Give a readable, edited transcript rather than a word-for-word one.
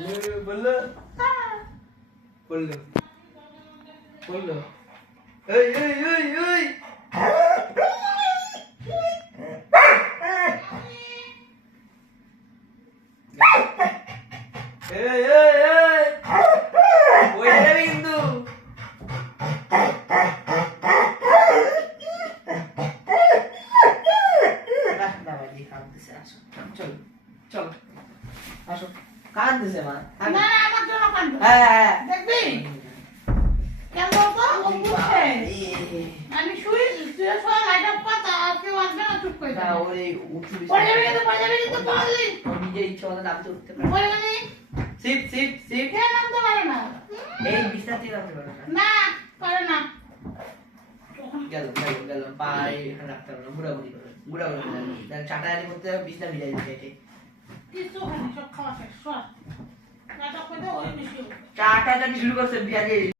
বললো বললো বললো এই এই এই এই এই এই এই ওই যাবে কিন্তু বাবাজি কাঁদতেছে আসো চলো চলো আসো কাঁদতেছে মা না না আমার জন্য কাঁদবে হ্যাঁ দেখবি কেমন তো ও বুঝছে আমি শুই শুয়ে শুয়ে লাইট অফ করতে আর কেউ আসবে না চুপ করে না ওই উঠু পড়ে যাবে কিন্তু পারলি ও নিজে ইচ্ছা মতো নামতে উঠতে পারে পড়ে যাবি সিট সিট সিট কে নামতে পারে না এই বিছানা থেকে নামতে পারে না না পারে না গেল পায়ে এখানে রাখতে পারে না ঘুরাঘুরি করে ঘুরাঘুরি করে দেন চাটাই করতে বিছনা ভিজাই দিতে কিছু হয় না সব খাওয়া শেষ সব নাটক করে ওই বেশি চাটা জানি শুরু করছে বিয়ারে